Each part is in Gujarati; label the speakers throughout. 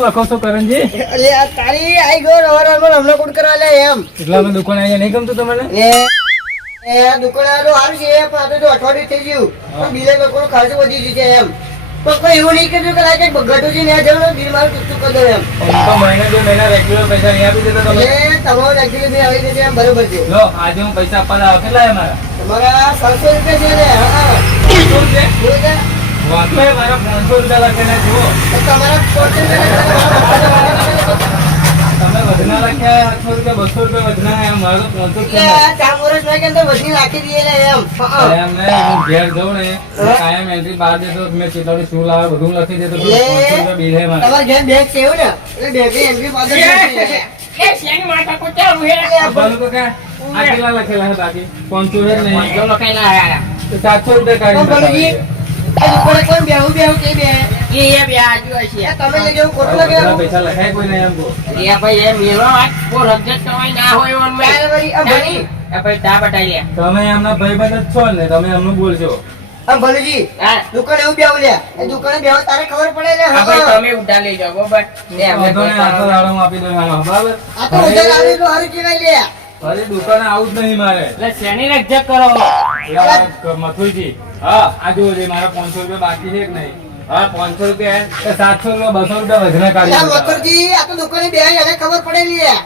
Speaker 1: શું લખો છો કરણજી?
Speaker 2: અલે આ તારી આઈ ગયો રવા રવા હમણાં કોણ કરવા લે એમ.
Speaker 1: એટલા અમે દુકાન અહીંયા નહીં ગમતું તમને?
Speaker 2: એ એ આ દુકાનવાળો સારું છે પણ આ તો અઠવાડિયું થઈ ગયું. પણ બિલે લોકોનો ખર્ચ વધી ગયો છે એમ. પણ કોઈ એવું નહીં કીધું કે લાગે ગટું છે ને જવાનું બિલ મારું ચૂકતું કરી દો એમ.
Speaker 1: તો મહિને બે મહિના રેગ્યુલર પૈસા નહીં આપી દેતા તમે
Speaker 2: તમારો તમારું રેગ્યુલર બિલ આવી જશે એમ બરોબર છે.
Speaker 1: લો આજે હું પૈસા આપવા લાવ્યો કેટલા છે મારા?
Speaker 2: તમારા પાંચસો રૂપિયા છે ને હા.
Speaker 1: પાંચસો રૂપિયા મારા પાંચસો રૂપિયા લખેલા જુઓ તમે વધના લખ્યા આઠસો રૂપિયા બસો રૂપિયા વધના મારો પાંચસો ઘેર ને કાયમ એન્ટ્રી દેતો મેં ચેતવણી શું લાવે બધું લખી દેતો પાંચસો રૂપિયા બિલ મારે
Speaker 2: ઘેર બેગ ને એટલે
Speaker 1: બાકી પાંચસો સાતસો રૂપિયા કાઢી
Speaker 2: આ દુકાને કોણ બેહું બેહું કે બે? આ તમે લઈ ખોટું લાગે
Speaker 1: પૈસા લખાય કોઈ નહીં એમ કહો.
Speaker 2: ત્યારે વળી આ ભલી-
Speaker 1: તમે એમના ભાઈબંધ જ છો ને તમે એમનું
Speaker 2: બોલજો. ભલુજી, દુકાને એવું બેહું લ્યા. દુકાને બેહું તારે ખબર પડે ને હા.
Speaker 1: વાંધો આટલો દાડો આપી દઉં બરાબર.
Speaker 2: આ તો ઉધાર આવે એટલું
Speaker 1: દુકાને જ નહીં મારે.
Speaker 2: શ્રેણી
Speaker 1: રક્ષક કરો. મથુરજી હા આ જુઓ જે મારા પાંચસો રૂપિયા બાકી છે કે નહીં હા પાંચસો રૂપિયા સાતસો રૂપિયા બસો રૂપિયા વધના કાઢી નાખો.
Speaker 2: આ તો દુકાને બેહી એને ખબર પડે લ્યા.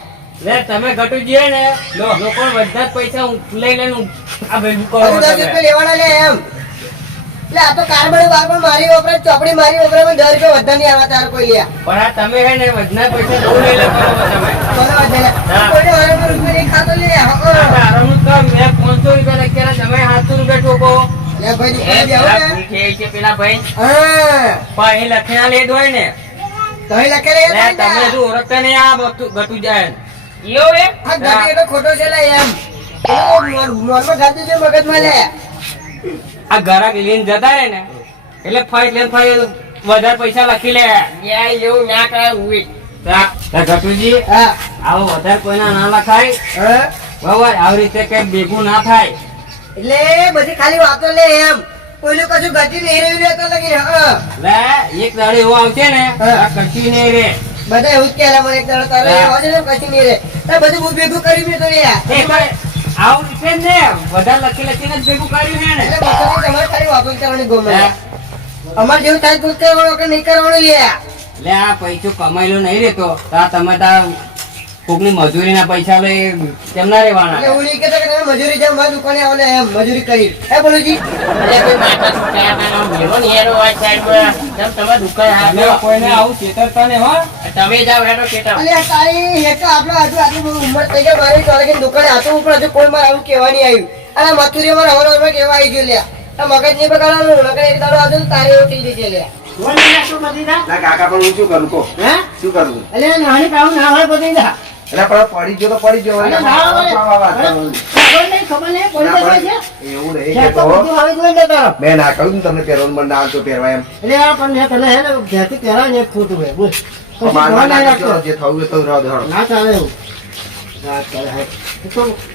Speaker 3: તમે ગટુજી હે ને લોકો બધા પૈસા લઈ લઈને આ ભેગું કરો
Speaker 2: હજુ દસ
Speaker 3: તમે.
Speaker 2: રૂપિયા લેવાના લે એમ એટલે આ તો કાર્બન બારબન મારી વપરાય ચોપડી મારી વપરાય પણ દસ રૂપિયા વધા નહીં આવા તાર કોઈ
Speaker 3: પણ આ તમે હે ને વધના પૈસા બહુ લઈ લે કરો તમે
Speaker 2: કોને વધે લે?
Speaker 3: હા.
Speaker 2: કોઈને વારે રૂપિયા ખાતો લે હા.
Speaker 3: મેં 500 રૂપિયા લખ્યા તમે સાતસો રૂપિયા ઠોકો લખેલા લેદ હોય ને.
Speaker 2: તો એ લખે રે
Speaker 3: લે, તમે શું ઓળખતા નહીં આ ગટુ જાય. એવું એ.
Speaker 2: આ તો ખોટો છે એમ. એ તો મોન- મોનમાં ગાડી છે મગજમાં લે.
Speaker 3: આ ઘરાક લઈને જતા રહે ને એટલે ફાઈટ લઈને ફાઈટ વધારે પૈસા લખી લે. એવું ના કરે ગટુજી
Speaker 2: હા.
Speaker 3: આવો વધારે કોઈના ના લખાય.
Speaker 2: હા.
Speaker 3: બરાબર આવી રીતે કઈ ભેગું ના થાય.
Speaker 2: એટલે બધી ખાલી વાતો લે એમ. કોઈનું કશું ઘટી નહીં રહ્યું રે તો લગી
Speaker 3: લે એક દાડો એવો આવશે ને
Speaker 2: હા.
Speaker 3: કશું નહીં રે
Speaker 2: બધા એવું જ કહેલા મને એક દાડો તારે
Speaker 3: હા.
Speaker 2: ને કશું નહીં રે તારે બધું બહુ ભેગું કરી મેં તો યાર.
Speaker 3: આવું રીતે ને બધા લખી લખીને ભેગું કર્યું છે ને.
Speaker 2: એટલે તમારે ખાલી વાતો કરવાની ગમે.
Speaker 3: હા.
Speaker 2: અમારે જેવું થાય તું કરવાનું કે નહીં કરવાનું લે.
Speaker 3: લે આ પૈસો કમાયેલો નહીં રહેતો. તા તમે તાર કોકની મજૂરીના પૈસા લઈ કેમ ના
Speaker 2: એટલે
Speaker 3: રહેવાના
Speaker 2: કે તમે મજૂરી જાઓ મારી દુકાને આવો ને મજૂરી કરી. હે બોલુજી
Speaker 1: તમે કોઈને આવું ચેતરતા ને હો
Speaker 3: તમે જાવ હેડો કેટા
Speaker 2: અરે તારી એક આપણો આજુ આજુ બહુ ઉંમર થઈ ગઈ મારી તો કે દુકાને આતો ઉપર હજુ કોઈ મારે આવું કહેવાની આવ્યું. અને મથુરી અમારે હવર હવર કેવા આવી ગયું લ્યા. આ મગજ નહીં બગાડવાનું નકર એક દાડો તો તારે થઈ જશે લ્યા.
Speaker 4: ના? કાકા પણ હું શું કરું કહો. શું કરું?
Speaker 2: અલે નાની કામ ના હોય બધી દા.
Speaker 4: એટલે પણ પડી ગયો તો પડી ગયો.
Speaker 2: અરે ના
Speaker 4: કહ્યું તમને પહેરવાનું મને ના આવતો પહેરવા એમ.
Speaker 2: એટલે આ પણ મેં તને હે ને ઘેરથી પહેરા ને ખોટું હે બોલ.
Speaker 4: જે થવું એ થયું
Speaker 2: ના ચાલે એવું.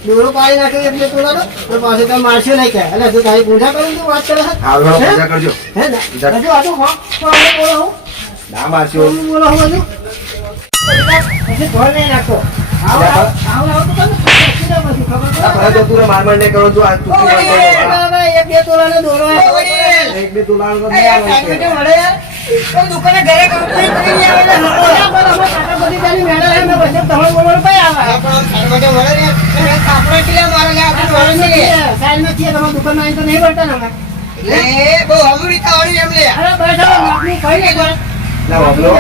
Speaker 2: દોરો પાડી નાખ્યો એટલે તો પાછું કઈ મારશે નહીં કે એટલે તું તારી પૂજા કરું તું વાત કરે
Speaker 4: હેડો, પૂજા કરજો.
Speaker 2: હે?
Speaker 4: જા.
Speaker 2: તો
Speaker 4: ના મારશો.
Speaker 2: બોલો હું દુકાને મેં તો નહીં વળતા ને બહુ હમું રીતા વાળી એમ લે.
Speaker 4: ના વાપરો.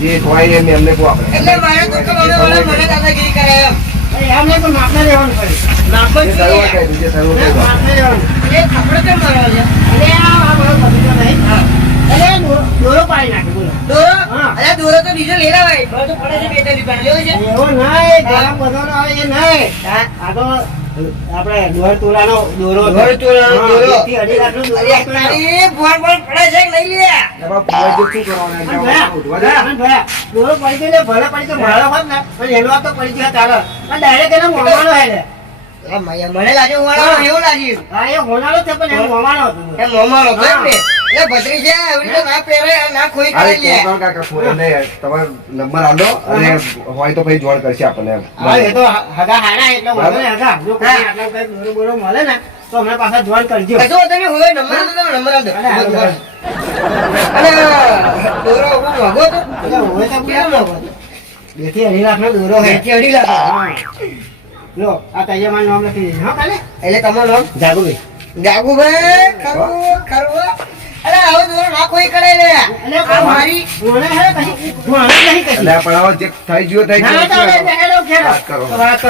Speaker 4: જે હોય એમ એમને કહો આપણે.
Speaker 2: એટલે મારે દુકાનમાં વળે, મને દાદાગીરી કરે એમ. એમ નહીં, પણ માપને લેવાનું પડે. માપ જ
Speaker 4: જે થયું હોય
Speaker 2: જોઈએ.
Speaker 4: કહી દો, જે થયું હોય કહી દો.
Speaker 2: માપને લેવાનું. એ કાપડો કેમ મારવા છે? અરે, આ- આ મારો ભત્રીજો નહીં. અરે, દોરો- દોરો પાડી નાખે, બોલો. દોરો? અરે, દોરો તો બીજો લઈ લેવાય. તો પડે છે બે ત્રણ રૂપિયાનો. લેવો છે?
Speaker 5: એવો નહીં ગરમ બધાનો આવે એ નહીં આ તો આપણે તોલાનો દોરો.
Speaker 2: તોલાનો દોરો.
Speaker 5: દોરો
Speaker 2: અરે, પડે છે લે?
Speaker 4: શું કરવાનું?
Speaker 5: દોરો પડી ગયો ભલે પડી તો મારો હોત ને પણ એનો તો પડી ગયો તારો પણ ડાયરેક્ટ એનો મોમાનો હે લે.
Speaker 2: મને મને લાગ્યું એવું લાગ્યું
Speaker 5: હા એ હોનારો છે પણ એનો મોમાનો હતો
Speaker 2: એ મોમાનો હતો એમ ભત્રી છે એવી રીતે ના પહેરે ના ખોઈ કરે લે
Speaker 4: કાકા ફોન એને તમારો નંબર આલો અને હોય તો પછી જોડ કરશે આપણને.
Speaker 5: હા એ તો હગા હારા એટલે વાંધો હગા. જો કોઈ આટલા કંઈક દોરો બોરો મળે ને તો અમને પાછા જોઈન કરજો.
Speaker 2: કશો વાંધો હોય નંબર આપો તમે નંબર આપો
Speaker 5: અરે હાલો, હાલો.
Speaker 2: અને દોરો બહુ મોંઘો હતો.
Speaker 5: એટલે હોય તો
Speaker 2: કેટલો મોંઘો
Speaker 5: બેથી અઢી લાખ નો દોરો હે
Speaker 2: બેથી અઢી લાખ.
Speaker 5: લો આ તૈયાર મારું નામ લખી હા કાલે?
Speaker 2: એટલે તમારું નામ?
Speaker 5: જાગુભાઈ.
Speaker 2: જાગુભાઈ ખરું ખરું અરે આવો દોરો ના કોઈ કરે લે. આ મારી
Speaker 5: મને હે કશી મને નહીં કશી
Speaker 4: એટલે પણ હવે જે થઈ ગયું થઈ
Speaker 5: ના, આલુ ના,
Speaker 4: ગયું
Speaker 5: હેડો, હેડો.
Speaker 4: વાત કરો.
Speaker 5: વાત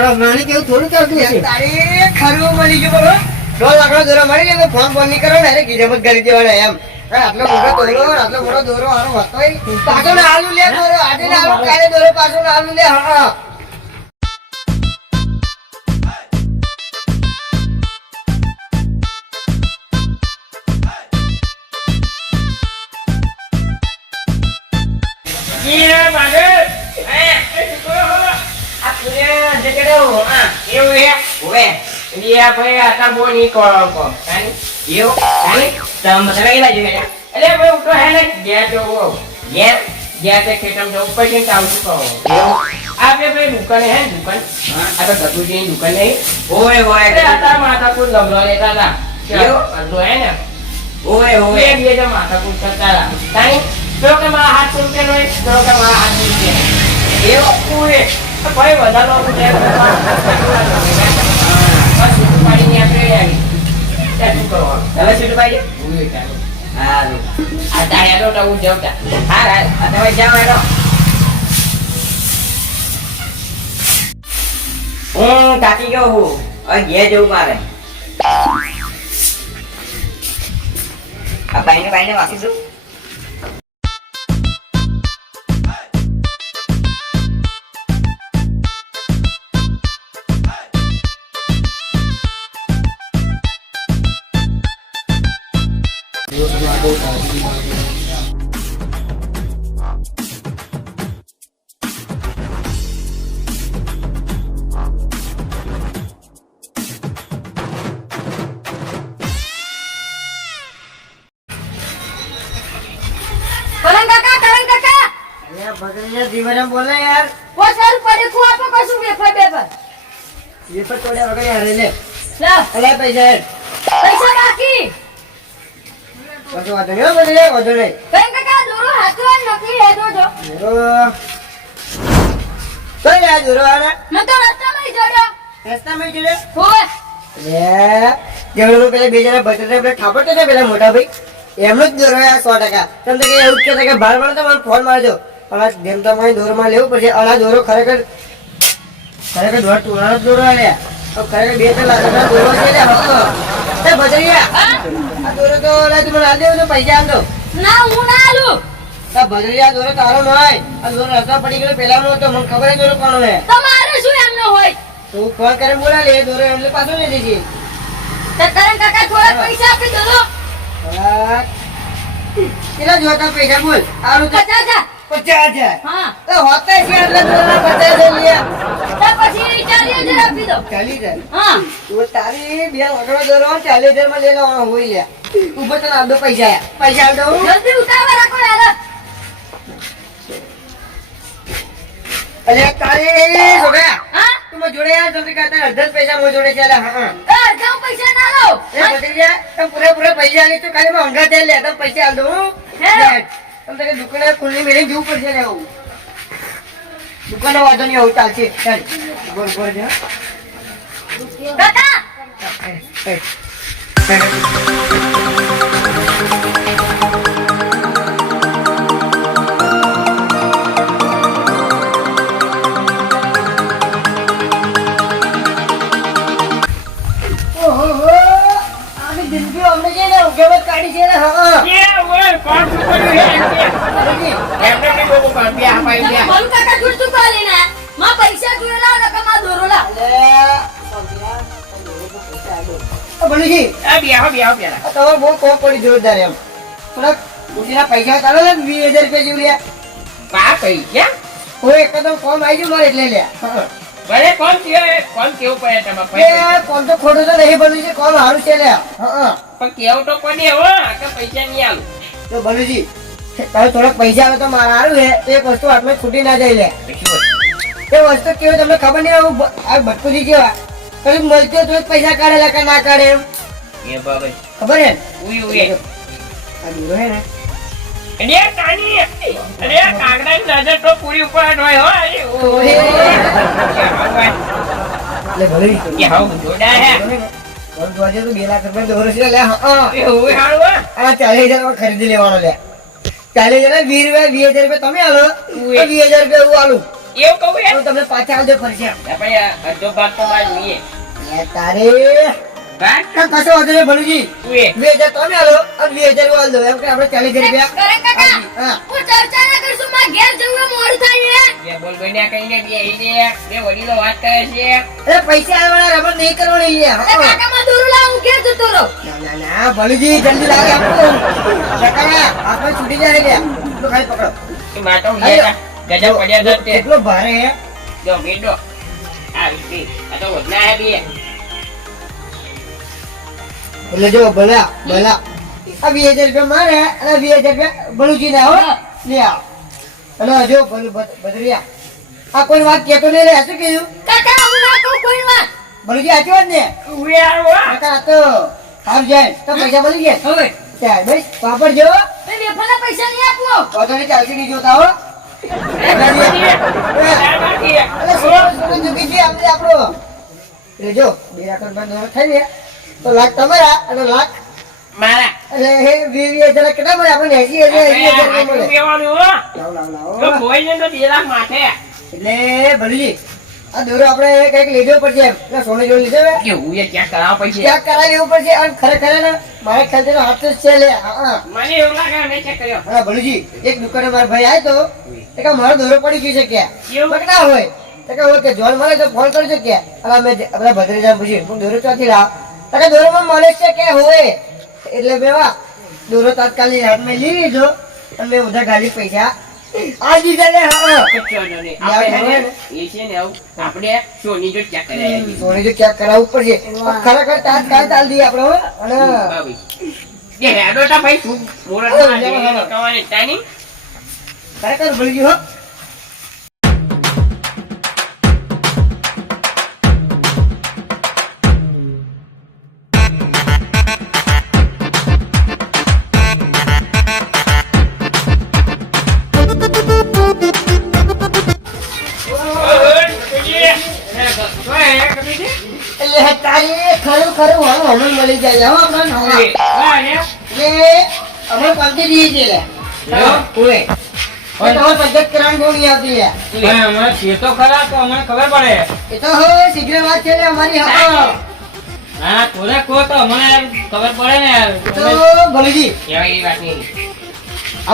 Speaker 2: ને જ ને હા
Speaker 3: ઓય ઓય. અરે આ તાર માથા લેતા હતા. અડધો હે ને? ઓય ઓય. બે કુદ કરતા કાઈ તાણી પેલો કે મારા હાથ રૂપિયા નો પેલો કે મારા હાથ રૂપિયા એવું ઓય ભાઈ વધારો છે બસ છૂટું પાડીને આપણે આવી ત્યાં શું કરવાનું તમે આ તારે હેડો તો હું જાઓ હેડો હું થાકી ગયો હું હવે ઘેર જવું મારે આ ભાઈને ભાઈને વાંચીશું
Speaker 2: ધીમે બોલે યાર.
Speaker 6: પોસાર પડે કો આપો કશું વેફર બેફર.
Speaker 2: એ તો તોડ્યા વગર યાર લે. અલે પૈસા
Speaker 6: પૈસા બાકી.
Speaker 2: વાંધો નહીં હો બદલે વાંધો નહીં.
Speaker 6: કરણ કાકા દોરો હાથો નકલી હે જોજો
Speaker 2: દોરો. કઈ આ દોરો આને
Speaker 6: મેં તો રસ્તામાં જોડ્યો
Speaker 2: રસ્તામાં જોડે
Speaker 6: હો
Speaker 2: લે. જેવડો પેલા બે જણા બચત ઠાપર પેલા મોટા ભાઈ. એમનો જ દોરો આ સો ટકા. તમે તો કે એવું કહેતા કે બાર બાર તો મને ફોન મારજો. આ જેમ તમારે દોરમાં લેવું પડશે. અલા આ દોરો ખરેખર ખરેખર દોર ટોળાનો જ દોરો આલ્યા તો ખરેખર બે ત્રણ લાખનો દોરો છે ને હક્કો એ ભદ્રિયા આ દોરો તો અલા તું મને આલ તો પૈસા આમ દો.
Speaker 6: ના હું ના આલું.
Speaker 2: આ ભદ્રિયા દોરો તારો ન હોય. આ દોરો રસ્તા પડી ગયો પેલાનો હતો મને ખબર જ દોરો કોણ હે
Speaker 6: તમારે શું ન હોય?
Speaker 2: તું ફોન કરે બોલા લે દોરો એમને પાછો લઈ દેજે
Speaker 6: તો કરણ કાકા થોડા પૈસા આપી દો.
Speaker 2: કેટલા જોતા પૈસા બોલ. આરું તો
Speaker 6: પચાસ હજાર. હા.
Speaker 2: એ છે એટલે દોરના પચાસ હજાર લ્યા.
Speaker 6: પછી ચાલીસ હજાર આપી દો.
Speaker 2: ચાલી જાય
Speaker 6: હા.
Speaker 2: તું તારી બે લાકડો દોરો ચાલીસ હજારમાં લઈ હોય લ્યા ઉપર તને આપ પૈસા પૈસા આપ.
Speaker 6: જલ્દી ઉતાવળ રાખો યાર
Speaker 2: અલે તારી છોકરા
Speaker 6: હા?
Speaker 2: તું જોડે યાર જલ્દી કરતા. અડધા પૈસા મારી જોડે ચાલે હા.
Speaker 6: અડધા પૈસા ના લઉં.
Speaker 2: એ બધી ગયા તમે પૂરેપૂરા પૈસા આલી તો ખાલી માં દે લે તમે પૈસા દઉં
Speaker 6: હે?
Speaker 2: તમે દુકાને ખુલ્લી મેળે જવું પડશે ને આવું. દુકાને વાંધો નહીં, આવું ચાલશે. ચાલ. બોલ બોલ જા. જિંદગી અમને છે ને ઉગેવત કાઢી છે ને, હા.
Speaker 6: પૈસા
Speaker 2: તમારે બહુ કોપ પડી જોરદાર એમ થોડાક ઉઠીના પૈસા ચાલો ને વીસ હજાર રૂપિયા જેવું લ્યા કોઈ એકદમ કોમ આવી ગયું મારે એટલે લ્યા.
Speaker 3: ભલે કોણ થયો એ કેવું પડે તમારે
Speaker 2: એ
Speaker 3: પૈસા
Speaker 2: કોમ તો ખોટું તો નહીં બન્યું છે કોમ સારું છે લે હા
Speaker 3: પણ કેવું તો પડે હો કે પૈસા નહીં આલું
Speaker 2: તો બલુજી તમે થોડાક પૈસા આવે તો મારા સારું છે. તો એક વસ્તુ હાથમાં છૂટી ના જાય લે.
Speaker 3: હોય?
Speaker 2: એ વસ્તુ કેવું તમને ખબર નહીં આવું આ ભટકુજી કેવા? કશું મળતો તો પૈસા કાઢેલા કે ના કાઢે એમ.
Speaker 3: એ બાબા
Speaker 2: ખબર છે? ને?
Speaker 3: ઉઈ ઉઈ.
Speaker 2: આ દૂરો હે ને?
Speaker 3: અરે કાની અરે કાગડાની નજર તો પૂરી ઉપર હોય હો.
Speaker 2: એટલે ભલે
Speaker 3: કે હાવ જોડા હે.
Speaker 2: પણ તું તો બે લાખ રૂપિયા દોરો લે હા.
Speaker 3: એ ઉઈ હારું હો.
Speaker 2: આ ચાલીસ હજાર ખરીદી લેવાનો લે ચાલીસ હજાર વીસ રૂપિયા વીસ હજાર રૂપિયા તમે આલો. વીસ હજાર રૂપિયા હું આલું.
Speaker 3: એવું કહું હે
Speaker 2: તમને પાછા આવજો ફરશે
Speaker 3: આપણે અડધો ભાગ તો મારે
Speaker 2: જોઈએ તારે. કશો વાંધો નહીં ભલુજી.
Speaker 3: ઉઈ
Speaker 2: હજાર તમે આલો અને વીસ હજાર એમ કે આપણે ચાલીસ રૂપિયા. હા.
Speaker 6: ચર્ચા ના કરશું માં ઘેર જવું મોડું થાય
Speaker 3: બે બોલ બન્યા કહીને બે બે વડીલો વાત કરે છે.
Speaker 2: અરે પૈસા આવવાના રમત નહીં કરવાની.
Speaker 6: કાકા માં દોરું જતો રહું
Speaker 2: ના ના ના ભલુજી જલ્દી લાગે આપો કાકા આપણે છૂટી જાય લે તો ખાલી પકડો.
Speaker 3: એ માટો ગયા ગજબ પડ્યા છે તે
Speaker 2: કેટલો ભારે હે
Speaker 3: જો બેડો આ રીતે. આ તો વધના હે બે.
Speaker 2: એટલે જો ભલા ભલા. આ વીસ હજાર રૂપિયા મારે અને વીસ હજાર રૂપિયા ભલુજી ના હો. લે આવ. અને જો ભલું બદ- બદરિયા આ કોઈ વાત કેતો નહીં રે શું કીધું
Speaker 6: કાકા હું ના કોઈ વાત?
Speaker 2: ભલુજી સાચી વાત ને?
Speaker 3: હારું હો.
Speaker 2: કાકા તો આવ જાય. તો પૈસા મળી ગયા.
Speaker 3: હવે.
Speaker 2: ચાલ ભાઈ વાપરજો
Speaker 6: મેં વેફરના પૈસા નહીં આપવો
Speaker 2: વાંધો નહીં ચાલશે નહીં જોતા હો. જો બે ગયા. તો
Speaker 3: જો તો બે
Speaker 2: એટલે ભલુજી આ દોરો આપણે કંઈક લીધો પડશે એટલે સોનું જોડે લીધો
Speaker 3: કે હું એ ક્યાં કરાવ
Speaker 2: પડશે. અને ખરેખર ને મારે ખ્યાલથી હાથ જ છે લે. હા હા.
Speaker 3: મને એવું લાગે મેં ચેક કર્યો.
Speaker 2: હા ભલુજી એક દુકાને મારો ભાઈ આવ્યો તો કે મારો દોરો પડી ગયો છે કે? મેં હોય. તો કે જોન મળે તો ફોન કરજો કે. અમે જે- આપણે ભદ્રેજા પૂછ્યું હું દોરો ક્યાંથી લાવ? તો કે દોરોમાં મળે છે કે હોય. એટલે મેં દોરો તાત્કાલિક હાથમાં લઈ લીધો અને મેં બધા ગાલી પૈસા આ દીધા ને હા
Speaker 3: કચ્ચો ન રે. આપણે હે ને, એ છે ને આવું, આપણે સોની જો ચેક કર્યા
Speaker 2: સોની જો ક્યાંક કરાવવું પડશે. ખરેખર તાત્કાલિક ચાલ દઈએ આપણે હો. અને
Speaker 3: એ હેડો ભાઈ તું મુરતમાં જઈને કહેવાની
Speaker 2: ખરેખર ભૂલી ગયો
Speaker 1: એવી
Speaker 2: જાય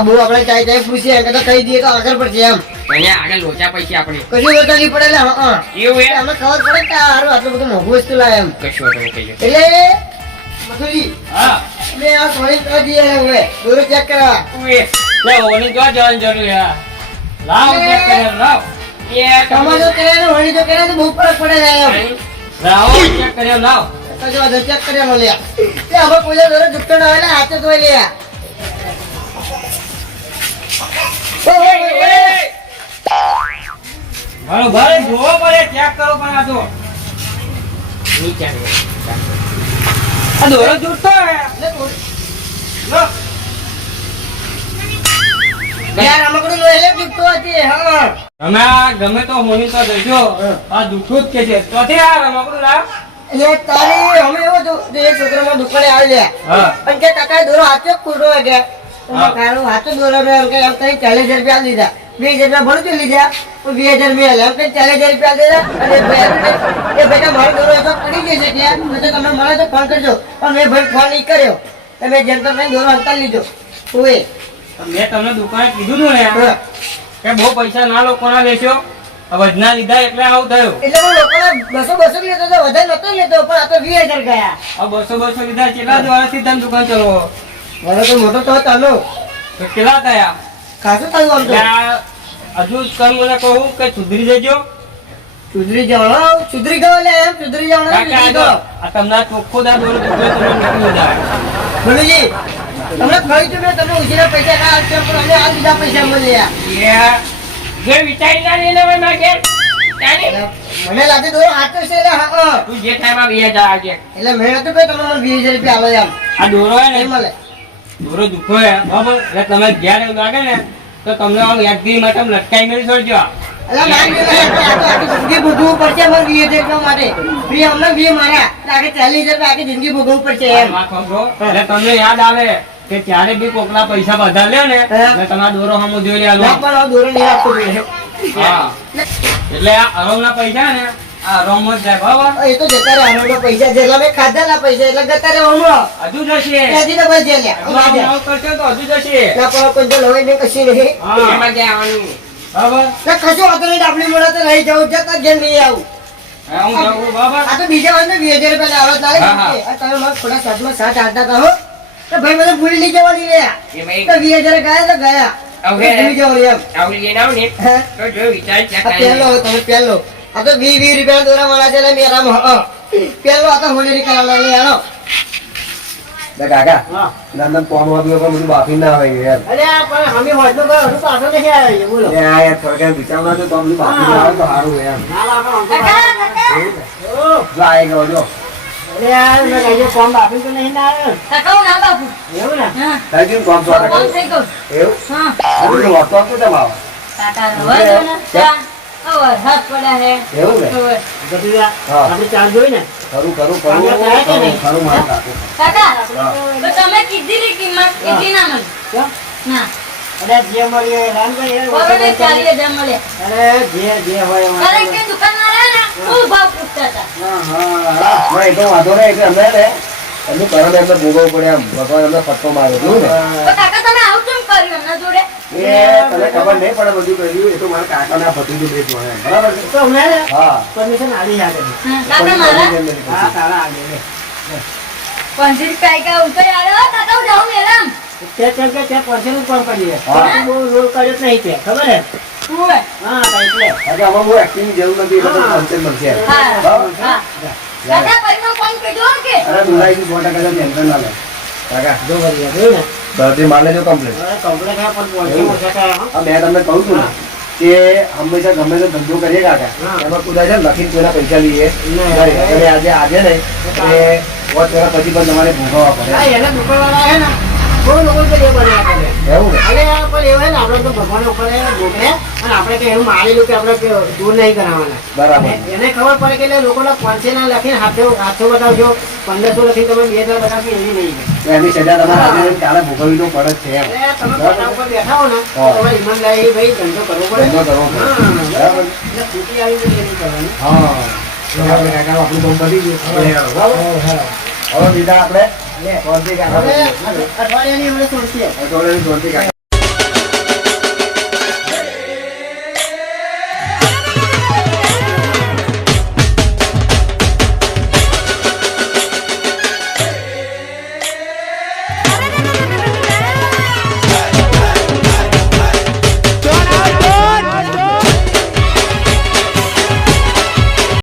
Speaker 2: બહુ આપણે ચાય ચાય પૂછીએ કે તો કહી દઈએ તો આગળ પડશે એમ.
Speaker 3: એને આગળ લોચા પૈસા આપણે.
Speaker 2: કશું લોચા નહીં પડે હા હા.
Speaker 3: એવું
Speaker 2: એટલે
Speaker 3: એ
Speaker 2: અમને ખબર પડે કે આટલું બધું મોઘું વસ્તુ લાવે એમ.
Speaker 3: કશું
Speaker 2: એટલે
Speaker 1: હા.
Speaker 2: મેં આ સોની દોરો ચેક કરવા
Speaker 1: લે ઓની જો જવાનું જરૂર યાર લાવ ચેક કરે લાવ.
Speaker 3: એ
Speaker 2: તમારે કરે ને વળી જો કરે ને બહુ ફરક પડે
Speaker 1: લાવ ચેક કરે લાવ.
Speaker 2: કશું વાંધો ચેક કરી લો લે. તે હવે કોઈ દોરો જુટ્ટો ના હોય હાથે ધોઈ લે. ઓય, ઓય, ઓય, ઓય.
Speaker 1: મારો ભાઈ જોવો પડે ચેક કરો પણ આ તો.
Speaker 3: નીચે
Speaker 1: આ દોરો જૂઠો હે
Speaker 2: લે. તો.
Speaker 1: લો
Speaker 2: યાર આમાં લો? એટલે જુટ્ટો હતી. હા.
Speaker 1: તમે આ ગમે તો હોની તો દેજો આ દુખું જ કે છે. તો આ રમકડું લાવ.
Speaker 2: એટલે તારી અમે એવો એક છોકરામાં દુકાને આવી
Speaker 1: ગયા.
Speaker 2: પણ કે કાકા દોરો જ ખોટો કે હાથે મેં એમ કે એમ કઈ ચાલીસ રૂપિયા લીધા. વીસ હજાર ભરું લીધા. તો વીસ હજાર મેં એમ કઈ ચાલીસ હજાર રૂપિયા દીધા અને એ બેટા મારો દોરો તો પડી જશે કે મેં તો તમે મળે તો ફોન કરજો. પણ મેં ભાઈ ફોન નહીં કર્યો. તમે જેમ તમે દોરો અંતર લીધો. ઓએ
Speaker 1: મેં તમને દુકાને કીધું ને
Speaker 2: હા.
Speaker 1: કે બહુ પૈસા ના લોકોના લેશો. વધના લીધા એટલે આવું થયું.
Speaker 2: એટલે હું લોકોને બસો બસો લેતો તો વધારે નતો લેતો પણ આ તો વીસ હજાર ગયા.
Speaker 1: આ બસો બસો લીધા કેટલા દ્વારા તમે દુકાન ચલાવો
Speaker 2: મારો તો મોટો તો ચાલો
Speaker 1: તો કેટલા થયા?
Speaker 2: ખાસું થયું આમ તો?
Speaker 1: હજુ તમે મને કહું કે સુધરી જજો.
Speaker 2: સુધરી જવાનો સુધરી ગયો એટલે એમ સુધરી
Speaker 1: જાવ આ તમને ચોખ્ખો દા દોરો તો તમને નથી મજા આવે.
Speaker 2: ભલુજી તમને કહી તું મેં તમને ઉછીના પૈસા ના આપશો પણ અમે આ બીજા પૈસા મળ્યા
Speaker 3: જે વિચારી ના લઈને હોય મારા ઘેર.
Speaker 2: મને લાગે દોરો હાથો છે એટલે હા.
Speaker 3: તું જે ટાઈમ એમાં વીસ હજાર આવજે.
Speaker 2: એટલે મેં નતું કે તમને મને વીસ હજાર રૂપિયા આલો એમ.
Speaker 1: આ દોરો હે
Speaker 2: નહીં મળે
Speaker 1: દોરો દુખો હે બરાબર એટલે તમે ઘેર એવું લાગે ને તો તમને આમ યાદગીરી માટે આમ લટકાઈ મેળી છોડજો.
Speaker 2: આખી જિંદગી ભોગવવું પડશે મારે વીસ હજાર માટે. વી હમણાં વી માર્યા. એટલે ચાલીસ હજાર આખી જિંદગી ભોગવવું પડશે એમ.
Speaker 1: એટલે તમને યાદ આવે કે ત્યારે બી કોકલા પૈસા બધા લ્યો ને તમારા દોરો સામો જોઈ
Speaker 2: ના પણ દોરો નહીં આપતો જોઈએ
Speaker 1: એટલે આ પૈસા ને આ અરોમ જ જાય બરાબર?
Speaker 2: એ તો જતા રહે પૈસા જેટલા મેં ખાધેલા પૈસા એટલે જતા રહે હમણાં
Speaker 1: હજુ જશે.
Speaker 2: ત્યાંથી તો બસ
Speaker 1: હજુ
Speaker 2: જેલ્યા
Speaker 1: આમ આમ કરશો તો હજુ જશે.
Speaker 2: ના પણ કોઈ તો લવાઈ નહીં કશી નહીં.
Speaker 3: એમાં ક્યાં આવવાનું?
Speaker 1: બરાબર?
Speaker 2: ના વાંધો નહીં ડાબલી મળે તો રહી જવું જતા ઘેર નહીં આવું.
Speaker 1: હું જાઉં બરાબર?
Speaker 2: આ તો બીજા વાંધો વીસ હજાર રૂપિયા
Speaker 1: હા, હા.
Speaker 2: તમે થોડા સાથમાં સાથ આડતા હતા હો. તો ભાઈ મને ભૂલી નહીં જવાની
Speaker 3: રહ્યા
Speaker 2: તો વીસ હજાર ગયા તો ગયા.
Speaker 3: હવે
Speaker 2: ભૂલી જવાની એમ.
Speaker 3: આવું લઈને આવું ને, તો જો વિચાર
Speaker 2: આ પહેલો તમે પહેલો. આ તો વી વી રૂપિયા દોરા મળ્યા છે એટલે મેં રામ હા પહેલો આ તો હોલેરી કરાવલા લઈ આનો
Speaker 4: કાકા
Speaker 5: હા.
Speaker 4: નંદન કોમ વાગ્યું પણ બધું બાફી ના આવે યાર.
Speaker 5: અરે પણ અમે હોજનો ગયો હજુ પાછો નથી આવ્યો બોલો.
Speaker 4: એ આ યાર થોડા વિચાર ના તો બધું બાફી ના આવે તો સારું
Speaker 5: ના, ના, તો. ઓ,
Speaker 4: જો આ ગયો જો.
Speaker 5: અરે યાર, મેં કહીએ ફોર્મ બાફી તો નહીં ના આવ્યો.
Speaker 6: કાકા, ના બાપુ.
Speaker 5: એવું ને?
Speaker 6: હા,
Speaker 4: ગયું કોમ સો
Speaker 6: કોણ થઈ ગયું?
Speaker 4: એવું?
Speaker 6: હા.
Speaker 4: તો વાતો આપતો તેમ આવે.
Speaker 6: કાકા, રવા દો ને. વરસાદ પડ્યા હે.
Speaker 4: એવું ને
Speaker 6: હવે.
Speaker 5: બધું આ
Speaker 4: હા.
Speaker 5: આપણે ચાલ જોઈ ને
Speaker 4: ખરું ખરું ખરું
Speaker 5: કાકા થાય કે
Speaker 4: ખરું
Speaker 5: નહીં?
Speaker 4: ખરું મારું કાકુ
Speaker 6: કાકા, તો તમે કીધેલી કિંમત એટલી ના મળી. ના.
Speaker 5: અરે જે મળ્યું રામભાઈ એ
Speaker 6: બરોબર, ચાલીસ હજાર મળ્યા.
Speaker 5: અરે જે જે હોય
Speaker 6: કારણ કે દુકાનવાળા ને બહુ ભાવ પૂછતા હતા.
Speaker 5: હા, હા.
Speaker 4: ના તો વાંધો નહીં એટલે અમે ને એમનું ભોગવવું પડે એમ ભગવાન એમને ફટકો માર્યો જોયું ને
Speaker 6: કાકા જોડે?
Speaker 4: એ તને ખબર નહીં પડે બધું કર્યું એ તો મારા કાકાના ભત્રીજો બે જોડે. બરાબર છે?
Speaker 5: તો
Speaker 4: હા.
Speaker 5: પરમિશન આલી યાદ
Speaker 6: હા, કાકા મારા?
Speaker 5: હા તારા આગળ લે.
Speaker 6: પંચીસ કાંઈ ઉતરી આવ્યો કાકા હું જાઉં મેડમ.
Speaker 5: તે કેમ કે તે પરસેનું કામ કરીએ
Speaker 4: હા.
Speaker 5: બહુ રોલ કર્યો નહીં તે ખબર હે
Speaker 6: ઉવે.
Speaker 5: હા તો એટલે
Speaker 4: કાકા હવે હું એક્ટિંગ જરૂર નથી એટલે તો પંચર મળશે.
Speaker 6: હા હા. કાકા પરિણામ કોણ કીધું કે
Speaker 4: અરે બોલાવી સો ટકા ટેન્શન ના લે. કાકા.
Speaker 5: જો કરીએ જોયું ને?
Speaker 4: બધી માર લેજો કમ્પ્લીટ. મેં તમને કહું છું ને કે હંમેશા ગમે તે ધંધો કરીએ કાકા. એમાં કુદા છે લખીને કોઈના પૈસા લઈએ.
Speaker 5: નહીં.
Speaker 4: આજે આજે ને એ પાંચ વર્ષ પછી પણ તમારે ભોગવવા પડે
Speaker 5: એને દુકાનવાળા હે ને બહુ લોકો તો એ બનાવ્યા કરે
Speaker 4: એવું ને?
Speaker 5: પણ એવું ને આપણે તો ભગવાન ઉપર મોકલે અને આપણે કઈ એવું માનેલું કે આપણે દૂર નહીં કરાવવાના
Speaker 4: બરાબર.
Speaker 5: એને- એને ખબર પડે કે એટલે લોકોના પાંચસો ના લખીને હાથે હાથસો બતાવજો. પંદરસો લખીને તમે બે હજાર બતાવશો એવી નહીં
Speaker 4: એની સજા તમારે આજે કાલે ભોગવવી તો પડે છે
Speaker 5: તમે પોતા ઉપર બેઠા હો ને તમારે ઈમાનદારી ભાઈ ધંધો કરવો પડે.
Speaker 4: ધંધો કરવો પડે.
Speaker 5: હા,
Speaker 4: બરાબર.
Speaker 5: એટલે ખૂટી આવી તો એ કરવાની.
Speaker 4: હા. તો આપણે કાકા આપણું કામ પતી ગયું હવે બીજા આપણે શાંતિ કાકા
Speaker 5: હવે અઠવાડિયાની હમણાં સુરતી
Speaker 4: અઠવાડિયાની કાકા